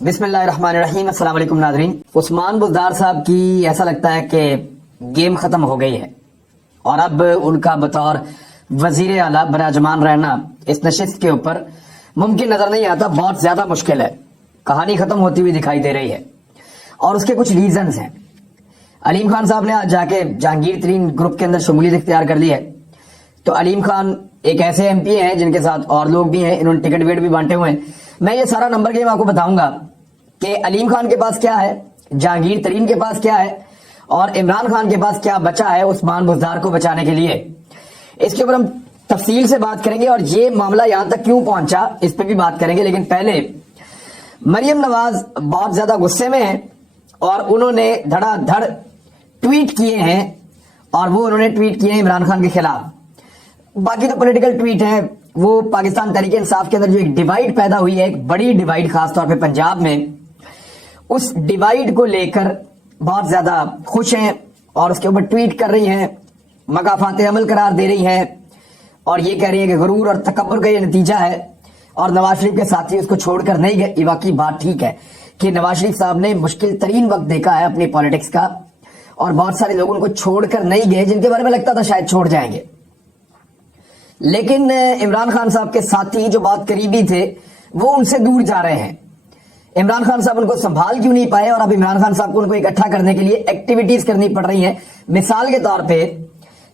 बिस्मिल्लाहिर्रहमानिर्रहीम। अस्सलाम वालेकुम नाज़रीन। उस्मान बुज़दार साहब की ऐसा लगता है कि गेम खत्म हो गई है और अब उनका बतौर वजीर आला बराजमान रहना इस नशिस्त के ऊपर मुमकिन नजर नहीं आता। बहुत ज्यादा मुश्किल है, कहानी खत्म होती हुई दिखाई दे रही है और उसके कुछ रीजंस हैं। अलीम खान साहब ने आज जाके जहांगीर तरीन ग्रुप के अंदर शमूलियत इख्तियार कर ली है। तो अलीम खान एक ऐसे एमपी हैं जिनके साथ और लोग भी हैं, इन्होंने टिकट वेट भी बांटे हुए हैं। मैं ये सारा नंबर गेम आपको बताऊंगा कि अलीम खान के पास क्या है, जहांगीर तरीन के पास क्या है और इमरान खान के पास क्या बचा है उस्मान बुज़दार को बचाने के लिए। इसके ऊपर हम तफसील से बात करेंगे और ये मामला यहां तक क्यों पहुंचा इस पर भी बात करेंगे। लेकिन पहले मरियम नवाज बहुत ज्यादा गुस्से में है और उन्होंने धड़ाधड़ ट्वीट किए हैं और वो उन्होंने ट्वीट किए हैं इमरान खान के खिलाफ। बाकी तो पॉलिटिकल ट्वीट है, वो पाकिस्तान तहरीक इंसाफ के अंदर जो एक डिवाइड पैदा हुई है, एक बड़ी डिवाइड खासतौर पे पंजाब में, उस डिवाइड को लेकर बहुत ज्यादा खुश हैं और उसके ऊपर ट्वीट कर रही हैं, मकाफात अमल करार दे रही हैं और ये कह रही है कि गुरूर और तकब्बुर का ये नतीजा है और नवाज शरीफ के साथी उसको छोड़कर नहीं गए। ये वाकई बात ठीक है कि नवाज शरीफ साहब ने मुश्किल तरीन वक्त देखा है अपनी पॉलिटिक्स का और बहुत सारे लोग उनको छोड़कर नहीं गए जिनके बारे में लगता था शायद छोड़ जाएंगे। लेकिन इमरान खान साहब के साथी जो बहुत करीबी थे वो उनसे दूर जा रहे हैं। इमरान खान साहब उनको संभाल क्यों नहीं पाए और अब इमरान खान साहब को उनको इकट्ठा करने के लिए एक्टिविटीज करनी पड़ रही हैं। मिसाल के तौर पे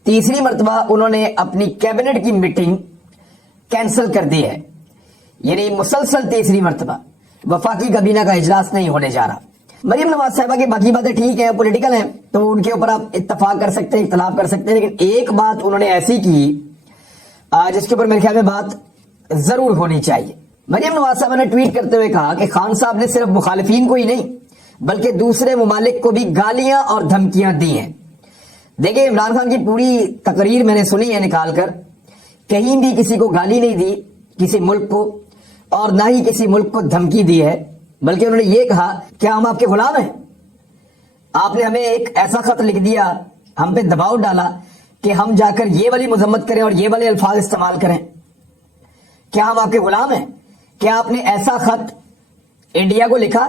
तीसरी मर्तबा उन्होंने अपनी कैबिनेट की मीटिंग कैंसिल कर दी है, यानी मुसलसल तीसरी मर्तबा वफाकी काबीना का इजलास नहीं होने जा रहा। मरियम नवाज साहिबा की बाकी बातें ठीक है, पॉलिटिकल हैं, तो उनके ऊपर आप इत्तफाक कर सकते हैं, इख्तलाफ कर सकते हैं। लेकिन एक बात उन्होंने ऐसी की जिसके ऊपर मेरे ख्याल में बात जरूर होनी चाहिए। मरियम नवाज साहब ने ट्वीट करते हुए कहा कि खान साहब ने सिर्फ मुखालिफिन को ही नहीं बल्कि दूसरे मुमालिक को भी गालियां और धमकियां दी हैं। देखिए, इमरान खान की पूरी तकरीर मैंने सुनी है निकाल कर, कहीं भी किसी को गाली नहीं दी किसी मुल्क को और ना ही किसी मुल्क को धमकी दी है, बल्कि उन्होंने ये कहा क्या हम आपके गुलाम हैं? आपने हमें एक ऐसा खत लिख दिया, हम पे दबाव डाला कि हम जाकर ये वाली मजम्मत करें और ये वाले अल्फाज इस्तेमाल करें। क्या हम आपके गुलाम हैं? क्या आपने ऐसा खत इंडिया को लिखा?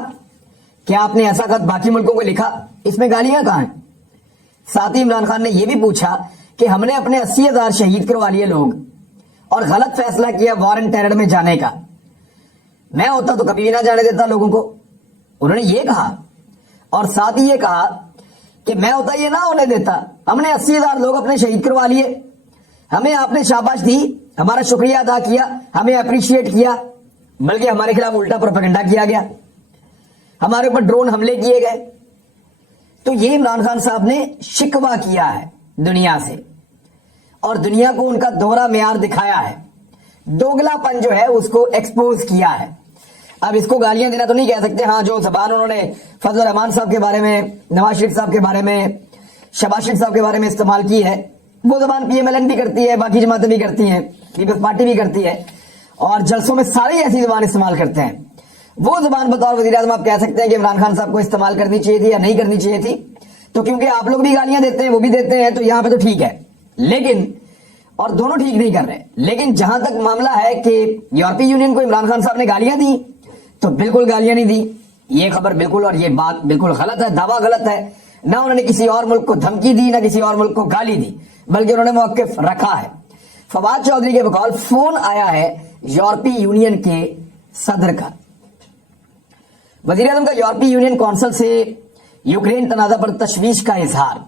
क्या आपने ऐसा खत बाकी मुल्कों को लिखा? इसमें गालियां कहां हैं? साथ ही इमरान खान ने यह भी पूछा कि हमने अपने 80,000 शहीद करवा लिए लोग और गलत फैसला किया वॉर एंड टेरर में जाने का। मैं होता तो कभी भी ना जाने देता लोगों को, उन्होंने ये कहा। और साथ ही ये कहा कि मैं होता ये ना होने देता, हमने 80,000 लोग अपने शहीद करवा लिए, हमें आपने शाबाश दी, हमारा शुक्रिया अदा किया, हमें अप्रिशिएट किया, बल्कि हमारे खिलाफ उल्टा प्रोपेगेंडा किया गया, हमारे ऊपर ड्रोन हमले किए गए। तो ये इमरान खान साहब ने शिकवा किया है दुनिया से और दुनिया को उनका दोहरा मेयार दिखाया है, दोगलापन जो है उसको एक्सपोज किया है। अब इसको गालियां देना तो नहीं कह सकते। हाँ, जो जबान उन्होंने फजल रहमान साहब के बारे में, नवाज शरीफ साहब के बारे में, शहबाज शरीफ साहब के बारे में इस्तेमाल की है, वो जबान पीएमएलएन भी करती है, बाकी जमातें भी करती हैं, पीपल्स पार्टी भी करती है और जलसों में सारे ऐसी जबान इस्तेमाल करते हैं। वो जबान बतौर वज़ीर आज़म आप कह सकते हैं कि इमरान खान साहब को इस्तेमाल करनी चाहिए थी या नहीं करनी चाहिए थी, तो क्योंकि आप लोग भी गालियां देते हैं वो भी देते हैं, तो यहां पे तो ठीक है। लेकिन और दोनों ठीक नहीं कर रहे। लेकिन जहां तक मामला है कि यूरोपीय यूनियन को इमरान खान साहब ने गालियां दी, तो बिल्कुल गालियां नहीं दी। ये खबर बिल्कुल और ये बात बिल्कुल गलत है, दावा गलत है। ना उन्होंने किसी और मुल्क को धमकी दी, ना किसी और मुल्क को गाली दी, बल्कि उन्होंने मौक़िफ़ रखा है। फवाद चौधरी के बकौल फोन आया है यूरोपीय यूनियन के सदर का। वज़ीर आज़म का यूरोपीय यूनियन कौंसिल से यूक्रेन तनाज़ा पर तशवीश का इजहार।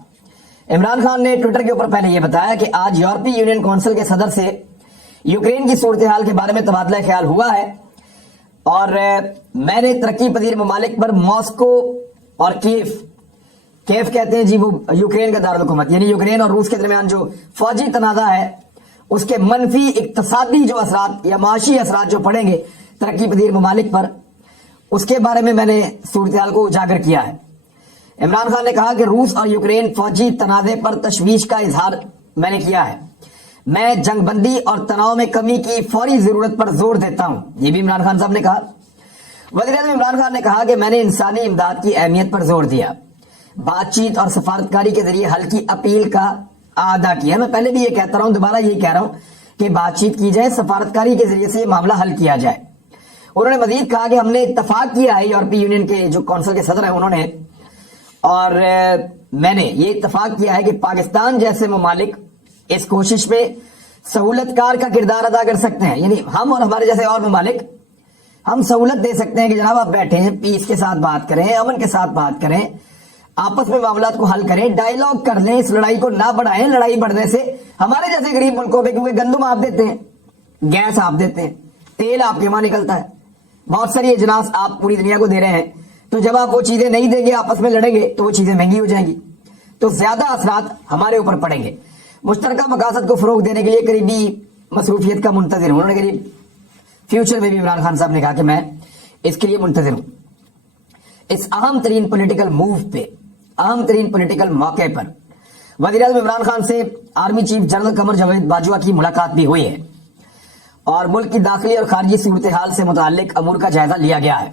इमरान खान ने ट्विटर के ऊपर पहले यह बताया कि आज यूरोपीय यूनियन कौंसिल के सदर से यूक्रेन की सूरत हाल के बारे में तबादला ख्याल हुआ है और मैंने तरक्की पजीर ममालिक पर मॉस्को और केफ कहते हैं जी, वो यूक्रेन का दारुल हुकूमत, यानी यूक्रेन और रूस के दरमियान जो फौजी तनाज़ा है उसके मनफी इक्तसादी जो असरात या माशी असरात जो पड़ेंगे तरक्की पजीर ममालिक पर, उसके बारे में मैंने सूरत हाल को उजागर किया है। इमरान खान ने कहा कि रूस और यूक्रेन फौजी तनाज़े पर तशवीश का इजहार मैंने किया है। मैं जंगबंदी और तनाव में कमी की फौरी जरूरत पर जोर देता हूं, यह भी इमरान खान साहब ने कहा। वज़ीर आज़म इमरान खान ने कहा कि मैंने इंसानी इमदाद की अहमियत पर जोर दिया, बातचीत और सफारतकारी के जरिए हल की अपील का आदा किया। मैं पहले भी ये कहता रहा हूं, दोबारा यही कह रहा हूं कि बातचीत की जाए, सफारतकारी के जरिए से ये मामला हल किया जाए। انہوں نے مزید کہا کہ ہم نے اتفاق کیا ہے یورپی یونین کے جو کونسل کے صدر ہیں انہوں نے، اور میں نے یہ اتفاق کیا ہے کہ پاکستان جیسے ممالک اس کوشش میں سہولت کار کا کردار ادا کر سکتے ہیں، یعنی ہم اور ہمارے جیسے اور ممالک ہم سہولت دے سکتے ہیں کہ جناب آپ بیٹھیں، پیس کے ساتھ بات کریں، امن کے ساتھ بات کریں، آپس میں معاملات کو حل کریں، ڈائیلاگ کر لیں، اس لڑائی کو نہ بڑھائیں۔ لڑائی بڑھنے سے ہمارے جیسے غریب ملکوں پہ، کیونکہ گندم آپ دیتے ہیں، گیس آپ دیتے ہیں، تیل آپ کے وہاں نکلتا ہے، بہت ساری اجناس آپ پوری دنیا کو دے رہے ہیں، تو جب آپ وہ چیزیں نہیں دیں گے، آپس میں لڑیں گے تو وہ چیزیں مہنگی ہو جائیں گی، تو زیادہ اثرات ہمارے اوپر پڑیں گے۔ مشترکہ مقاصد کو فروغ دینے کے لیے قریبی مصروفیت کا منتظر ہوں۔ انہوں نے قریب فیوچر میں بھی عمران خان صاحب نے کہا کہ میں اس کے لیے منتظر ہوں۔ اس اہم ترین پولیٹیکل موو پہ، اہم ترین پولیٹیکل موقع پر وزیر اعظم عمران خان سے army chief general Qamar Javed Bajwa کی ملاقات بھی ہوئی ہے اور ملک کی داخلی اور خارجی صورتحال سے متعلق امور کا جائزہ لیا گیا ہے،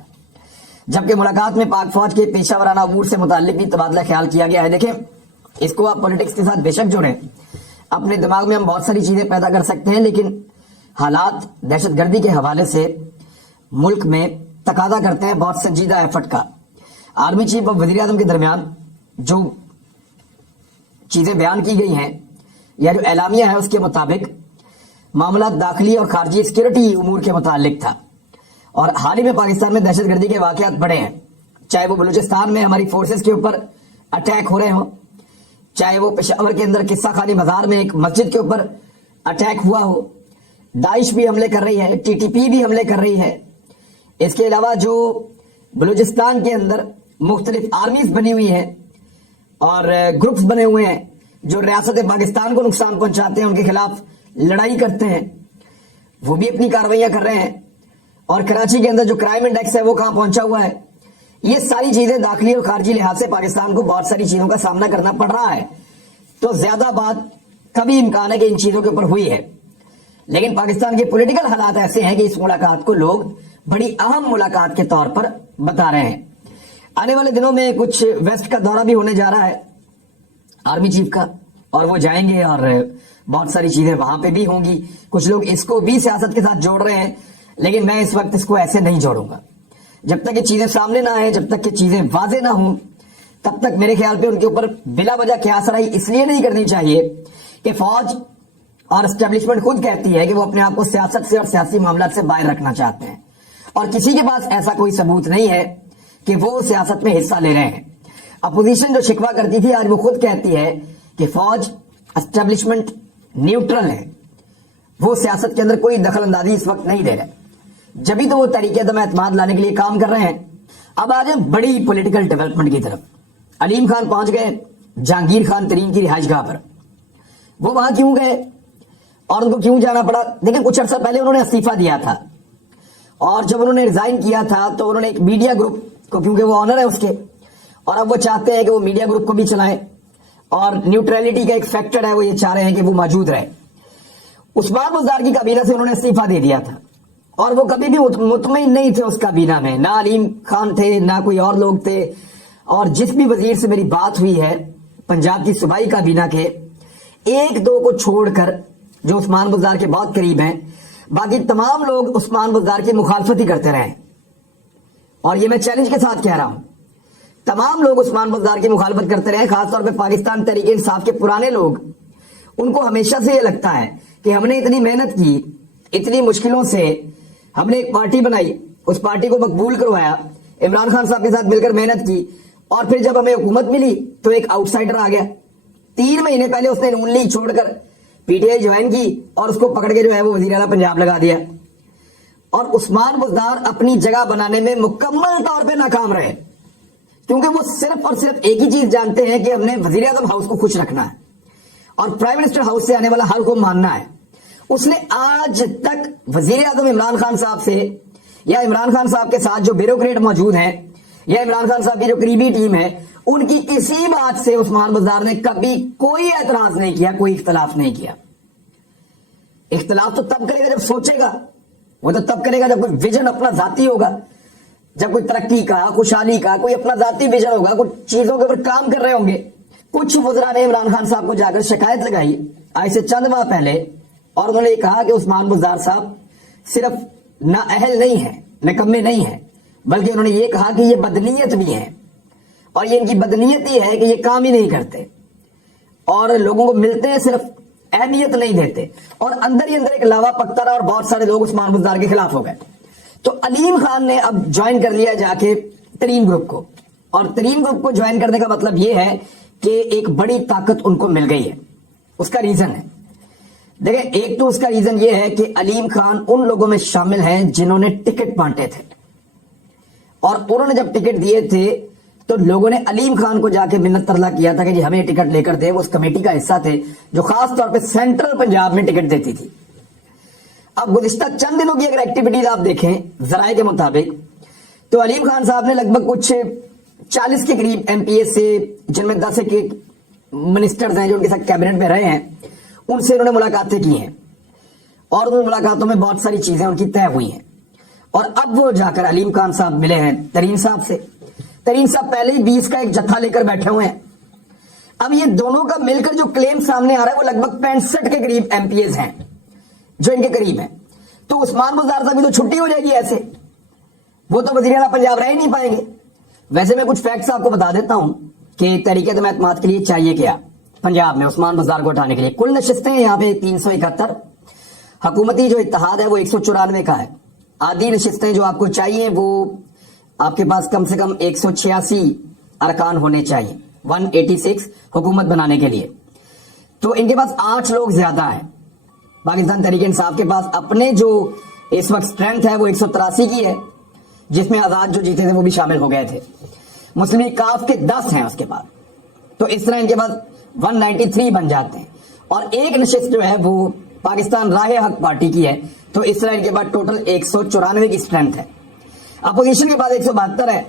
جبکہ ملاقات میں پاک فوج کے پیشہ ورانہ امور سے متعلق بھی تبادلہ خیال کیا گیا ہے۔ دیکھیں، اس کو آپ پولیٹکس کے ساتھ بے شک جوڑیں، اپنے دماغ میں ہم بہت ساری چیزیں پیدا کر سکتے ہیں، لیکن حالات دہشت گردی کے حوالے سے ملک میں تقاضا کرتے ہیں بہت سنجیدہ ایفرٹ کا۔ آرمی چیف اور وزیر اعظم کے درمیان جو چیزیں بیان کی گئی ہیں یا جو اعلامیہ ہے اس کے مطابق معاملات داخلی اور خارجی سیکورٹی امور کے متعلق تھا، اور حال ہی میں پاکستان میں دہشت گردی کے واقعات بڑھے ہیں، چاہے وہ بلوچستان میں ہماری فورسز کے اوپر اٹیک ہو رہے ہوں، چاہے وہ پشاور کے اندر قصہ خانی بازار میں ایک مسجد کے اوپر اٹیک ہوا ہو، داعش بھی حملے کر رہی ہے، ٹی ٹی پی بھی حملے کر رہی ہے۔ اس کے علاوہ جو بلوچستان کے اندر مختلف آرمیز بنی ہوئی ہیں اور گروپس بنے ہوئے ہیں جو ریاست پاکستان کو نقصان پہنچاتے ہیں، ان کے خلاف لڑائی کرتے ہیں، وہ بھی اپنی کارروائیاں کر رہے ہیں، اور کراچی کے اندر جو کرائم انڈیکس ہے وہ کہاں پہنچا ہوا ہے۔ یہ ساری چیزیں داخلی اور خارجی لحاظ سے پاکستان کو بہت ساری چیزوں کا سامنا کرنا پڑ رہا ہے، تو زیادہ بات کبھی امکان ہے کہ ان چیزوں کے اوپر ہوئی ہے، لیکن پاکستان کے پولیٹیکل حالات ایسے ہیں کہ اس ملاقات کو لوگ بڑی اہم ملاقات کے طور پر بتا رہے ہیں۔ آنے والے دنوں میں کچھ ویسٹ کا دورہ بھی ہونے جا رہا ہے آرمی چیف کا، اور وہ جائیں گے اور بہت ساری چیزیں وہاں پہ بھی ہوں گی۔ کچھ لوگ اس کو بھی سیاست کے ساتھ جوڑ رہے ہیں، لیکن میں اس وقت اس کو ایسے نہیں جوڑوں گا۔ جب تک یہ چیزیں سامنے نہ آئیں، جب تک یہ چیزیں واضح نہ ہوں، تب تک میرے خیال پہ ان کے اوپر بلا وجہ قیاس رائی اس لیے نہیں کرنی چاہیے کہ فوج اور اسٹیبلشمنٹ خود کہتی ہے کہ وہ اپنے آپ کو سیاست سے اور سیاسی معاملات سے باہر رکھنا چاہتے ہیں، اور کسی کے پاس ایسا کوئی ثبوت نہیں ہے کہ وہ سیاست میں حصہ لے رہے ہیں۔ اپوزیشن جو شکوہ کرتی تھی، آج وہ خود کہتی ہے کہ فوج اسٹیبلشمنٹ نیوٹرل ہے، وہ سیاست کے اندر کوئی دخل اندازی اس وقت نہیں دے رہے، جبھی تو وہ طریقے عدم اعتماد لانے کے لیے کام کر رہے ہیں۔ اب آ جائیں بڑی پولیٹیکل ڈیولپمنٹ کی طرف۔ علیم خان پہنچ گئے جہانگیر خان ترین کی رہائش گاہ پر۔ وہ وہاں کیوں گئے اور ان کو کیوں جانا پڑا؟ دیکھیں، کچھ عرصہ پہلے انہوں نے استعفیٰ دیا تھا، اور جب انہوں نے ریزائن کیا تھا تو انہوں نے ایک میڈیا گروپ کو، کیونکہ وہ آنر ہے اس کے، اور اب وہ چاہتے ہیں کہ وہ میڈیا گروپ کو بھی چلائیں، اور نیوٹرلٹی کا ایک فیکٹر ہے، وہ یہ چاہ رہے ہیں کہ وہ موجود رہے۔ عثمان بزدار کی کابینہ سے انہوں نے استعفیٰ دے دیا تھا، اور وہ کبھی بھی مطمئن نہیں تھے اس کابینہ میں، نہ علیم خان تھے نہ کوئی اور لوگ تھے، اور جس بھی وزیر سے میری بات ہوئی ہے پنجاب کی صوبائی کابینہ کے، ایک دو کو چھوڑ کر جو عثمان بزدار کے بہت قریب ہیں، باقی تمام لوگ عثمان بزدار کی مخالفت ہی کرتے رہے، اور یہ میں چیلنج کے ساتھ کہہ رہا ہوں، تمام لوگ عثمان بزدار کی مخالفت کرتے رہے، خاص طور پہ پاکستان تحریک انصاف کے پرانے لوگ۔ ان کو ہمیشہ سے یہ لگتا ہے کہ ہم نے اتنی محنت کی، اتنی مشکلوں سے ہم نے ایک پارٹی بنائی، اس پارٹی کو مقبول کروایا، عمران خان صاحب کے ساتھ مل کر محنت کی، اور پھر جب ہمیں حکومت ملی تو ایک آؤٹ سائڈر آ گیا۔ 3 مہینے پہلے اس نے نون لیگ چھوڑ کر پی ٹی آئی جوائن کی، اور اس کو پکڑ کے جو ہے وہ وزیر اعلیٰ پنجاب لگا دیا، اور عثمان بزدار اپنی جگہ بنانے میں مکمل طور پہ ناکام رہے، کیونکہ وہ صرف اور صرف ایک ہی چیز جانتے ہیں کہ ہم نے وزیر اعظم ہاؤس کو خوش رکھنا ہے اور پرائم منسٹر ہاؤس سے آنے والا ہر کو ماننا ہے۔ اس نے آج تک وزیر اعظم عمران خان صاحب سے، یا عمران خان صاحب کے ساتھ جو بیوروکریٹ موجود ہیں، یا عمران خان صاحب کی جو قریبی ٹیم ہے، ان کی کسی بات سے عثمان بزدار نے کبھی کوئی اعتراض نہیں کیا، کوئی اختلاف نہیں کیا۔ اختلاف تو تب کرے گا جب سوچے گا، وہ تو تب کرے گا جب کوئی ویژن اپنا ذاتی ہوگا، جب کوئی ترقی کا، خوشحالی کا کوئی اپنا ذاتی ویژن ہوگا، کچھ چیزوں کے اوپر کام کر رہے ہوں گے۔ کچھ وزراء نے عمران خان صاحب کو جا کر شکایت لگائی آج سے چند ماہ پہلے، اور انہوں نے یہ کہا کہ عثمان بزدار صاحب صرف نااہل نہیں ہیں، निकम्मे नहीं हैं, बल्कि उन्होंने ये कहा कि ये बदनीयत भी हैं, और ये इनकी बदनीयत ही है कि ये काम ही नहीं करते और लोगों को मिलते हैं सिर्फ अहमियत नहीं देते, और अंदर ही अंदर एक लावा पकता रहा और बहुत सारे लोग उस्मान बुज़दार के खिलाफ हो गए। तो अलीम खान ने अब ज्वाइन कर लिया जाके तरीन ग्रुप को, और तरीन ग्रुप को ज्वाइन करने का मतलब ये है कि एक बड़ी ताकत उनको मिल गई है। उसका रीजन है, देखिए, एक तो उसका रीजन ये है कि अलीम खान उन लोगों में शामिल हैं जिन्होंने टिकट बांटे थे, और उन्होंने जब टिकट दिए थे तो लोगों ने अलीम खान को जाके मिन्नत तरला किया था कि जी हमें टिकट लेकर दे। वो उस कमेटी का हिस्सा थे जो खास तौर पे सेंट्रल पंजाब में टिकट देती थी। अब गुज़िश्ता चंद दिनों की अगर एक्टिविटीज आप देखें जराये के मुताबिक, तो अलीम खान साहब ने लगभग कुछ 40 के करीब एमपीएस से, जिनमें 10 के मिनिस्टर्स हैं जो उनके साथ कैबिनेट में रहे हैं, उनसे उन्होंने मुलाकातें की हैं, और उन मुलाकातों में बहुत सारी चीजें उनकी तय हुई हैं। और अब वो जाकर अलीम खान साहब मिले हैं तरीन साहब से। तरीन साहब पहले ही 20 का एक जत्था लेकर बैठे हुए हैं। अब ये दोनों का मिलकर जो क्लेम सामने आ रहा है वो लगभग 65 के करीब एमपीएस हैं जो इनके करीब हैं। तो उस्मान बुज़दार साहब की तो छुट्टी हो जाएगी, ऐसे वो तो वज़ीर आला पंजाब रह ही नहीं पाएंगे। वैसे मैं कुछ फैक्ट्स आपको बता देता हूं कि तहरीक-ए-एतमाद के लिए चाहिए क्या पंजाब में उस्मान बुज़दार को उठाने के लिए। कुल नशिस्तें यहाँ पे 371, हुकूमती जो इत्तेहाद है वो 194 का है। आधी नशिस्तें जो आपको चाहिए वो आपके पास कम से कम 186 अरकान होने चाहिए, 186 हुकूमत बनाने के लिए। तो इनके पास 8 लोग ज्यादा हैं। पाकिस्तान तहरीक इंसाफ के पास अपने जो इस वक्त स्ट्रेंथ है वो 183 की है, जिसमें आजाद जो जीते थे वो भी शामिल हो गए थे। मुस्लिम लीग काफ के 10 हैं उसके बाद, तो इस तरह इनके पास 193 बन जाते हैं। और एक नशिस्त जो है वो पाकिस्तान राह हक पार्टी की है, तो इस तरह इनके पास टोटल 194 की स्ट्रेंथ है। अपोजिशन के पास 172 है,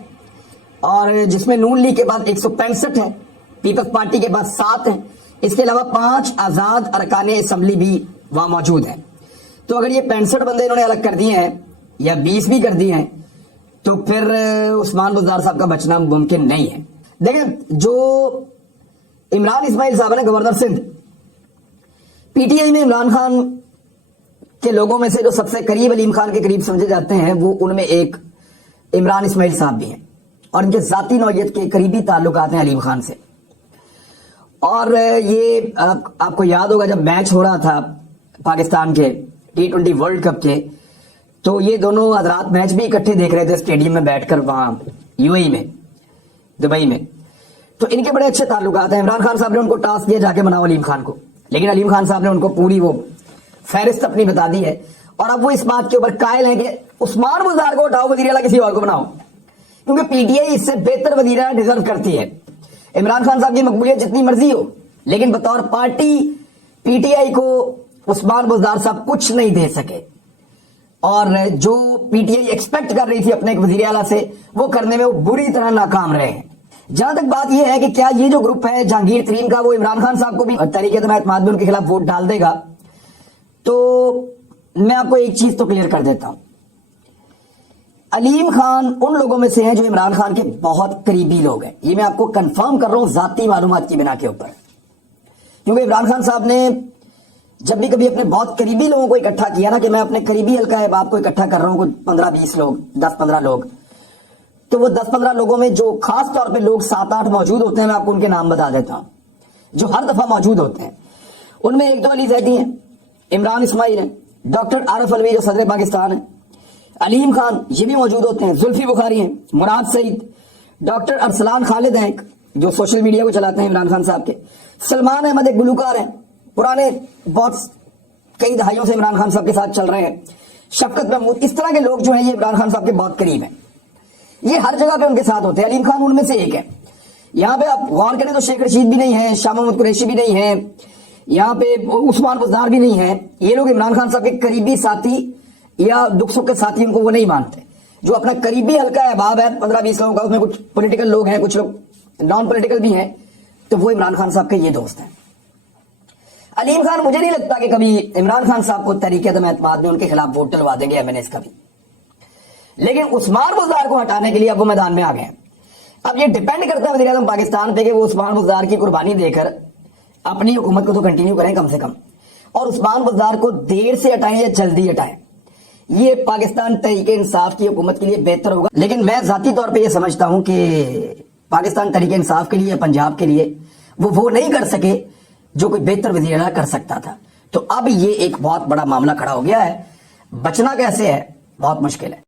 और जिसमें नून लीग के पास 165 है, पीपल्स पार्टी के पास 7 है। इसके अलावा 5 आजाद अरकान असम्बली भी वहां मौजूद है। तो अगर ये 65 बंदे इन्होंने अलग कर दिए हैं या 20 भी कर दिए हैं, तो फिर उस्मान बुज़दार साहब का बचना मुमकिन नहीं है। देखें, जो इमरान इस्माइल साहब है गवर्नर सिंध, पीटीआई में इमरान खान के लोगों में से जो सबसे करीब अलीम खान के करीब समझे जाते हैं वो उनमें एक इमरान इस्माइल साहब भी हैं, और इनके जाती नौयत के करीबी ताल्लुकात हैं अलीम खान से। और ये आपको याद होगा जब मैच हो रहा था पाकिस्तान के T20 वर्ल्ड कप के, तो ये दोनों हजरात मैच भी इकट्ठे देख रहे थे स्टेडियम में बैठकर वहां यूएई में, दुबई में। तो इनके बड़े अच्छे ताल्लुकात हैं। इमरान खान साहब ने उनको टास्क दिया जाके बनाओ अलीम खान को, लेकिन अलीम खान साहब ने उनको पूरी वो फहरिस्त अपनी बता दी है, और अब वो इस बात के ऊपर कायल हैं कि उस्मान बुज़दार को उठाओ, वज़ीर आला किसी और को बनाओ, क्योंकि पीटीआई इससे बेहतर वज़ीर आला डिजर्व करती है। इमरान खान साहब की मकबूलियत जितनी मर्जी हो, लेकिन बतौर पार्टी पीटीआई को उस्मान बुज़दार साहब कुछ नहीं दे सके, और जो पीटीआई एक्सपेक्ट कर रही थी अपने एक वज़ीर आला से, वो करने में वो बुरी तरह नाकाम रहे हैं। जहां तक बात यह है कि क्या ये जो ग्रुप है जहांगीर तरीन का, वो इमरान खान साहब को भी तहरीक-ए-एतमाद में उनके खिलाफ वोट डाल देगा, तो मैं आपको एक चीज तो क्लियर कर देता हूं, अलीम खान उन लोगों में से हैं जो इमरान खान के बहुत करीबी लोग हैं। ये मैं आपको कंफर्म कर रहा हूं जाती मालूमात की बिना के ऊपर, क्योंकि इमरान खान साहब ने जब भी कभी अपने बहुत करीबी लोगों को इकट्ठा किया ना, कि मैं अपने करीबी हल्का अहबाब को इकट्ठा कर रहा हूं, कुछ 15-20 लोग, 10-15 लोग, तो वो 10-15 लोगों में जो खास तौर पे लोग 7-8 मौजूद होते हैं, मैं आपको उनके नाम बता देता हूं जो हर दफा मौजूद होते हैं। उनमें एक तो अली जैदी है, इमरान इस्माइल है, डॉक्टर आरिफ अलवी जो सदर पाकिस्तान है, अलीम खान ये भी मौजूद होते हैं, जुल्फी बुखारी हैं, मुराद सईद, डॉक्टर अरसलान खालिद हैं जो सोशल मीडिया को चलाते हैं इमरान खान साहब के, सलमान अहमद एक गुलूकार हैं, पुराने बहुत कई दहाइयों से इमरान खान साहब के साथ चल रहे हैं, शफकत महमूद, इस तरह के लोग जो हैं ये इमरान खान साहब के बहुत करीब हैं। ये हर जगह पे उनके साथ होते हैं। अलीम खान उनमें से एक है। यहाँ पे आप गौर करें तो शेख रशीद भी नहीं है, शाह महमूद कुरैशी भी नहीं है, यहाँ पे उस्मान बुज़दार भी नहीं है। ये लोग इमरान खान साहब के करीबी साथी या दुख सुख के साथी उनको वो नहीं मानते। जो अपना करीबी हल्का अहबाब है 15-20 लोगों का, उसमें कुछ पॉलिटिकल लोग हैं, कुछ लोग नॉन पॉलिटिकल भी हैं, तो वो इमरान खान साहब के ये दोस्त हैं। अलीम खान मुझे नहीं लगता कि कभी इमरान खान साहब को तहरीक-ए-एतमाद में उनके खिलाफ वोट डलवा देंगे एमएनएस का भी, लेकिन उस्मान बुज़दार को हटाने के लिए अब वो मैदान में आ गए। अब ये डिपेंड करता है वज़ीर आज़म पाकिस्तान पे कि वो उस्मान बुज़दार की कुर्बानी देकर अपनी हुकूमत को तो कंटिन्यू करें कम से कम, और उस्मान बुज़दार को देर से हटाएं या जल्दी हटाएं। یہ پاکستان تحریک انصاف کی حکومت کے لیے بہتر ہوگا. لیکن میں ذاتی طور پہ یہ سمجھتا ہوں کہ پاکستان تحریک انصاف کے لیے, پنجاب کے لیے وہ نہیں کر سکے جو کوئی بہتر وزیر اعلیٰ کر سکتا تھا. تو اب یہ ایک بہت بڑا معاملہ کھڑا ہو گیا ہے. بچنا کیسے ہے, بہت مشکل ہے.